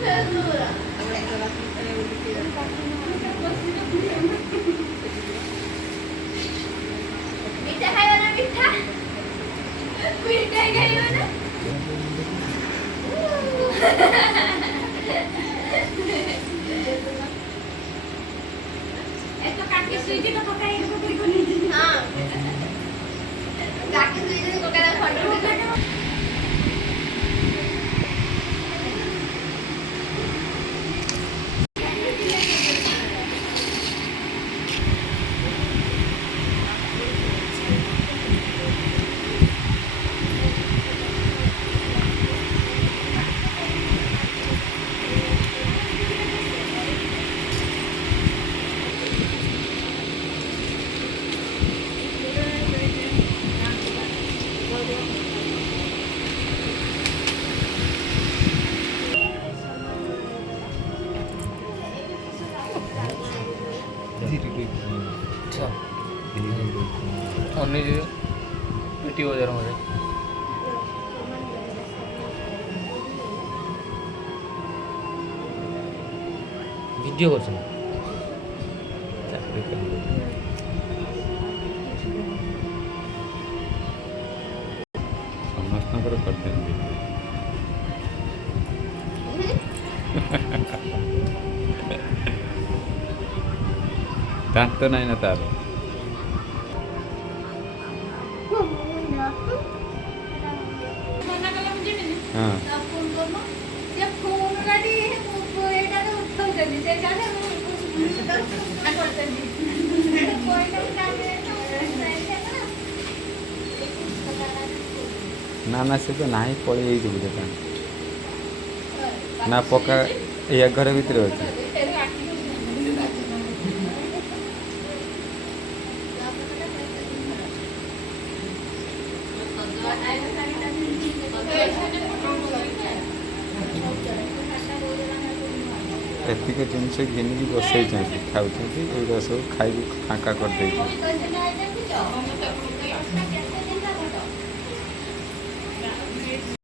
ମିଠା ଖାଇବ ନା ମିଠା ମିଠା ଖାଇବ ନା ଏତ କାଟି ସୁଇଜି ତ ପକାଇ ପକାଇ କୋନି हां କାଟି ସୁଇଜି ତ ପକାଇ ଫଟୋ अच्छा अन्य पिटी बजार मजे वीडियो कर समस्त करते दांत नहीं ना तार हाँ ना ना से तो ना ही पड़े बुझे ना पका या घर भितर अच्छे एतिक जिनस घिनिकी बसई खाऊँ सब खाई फाँका कर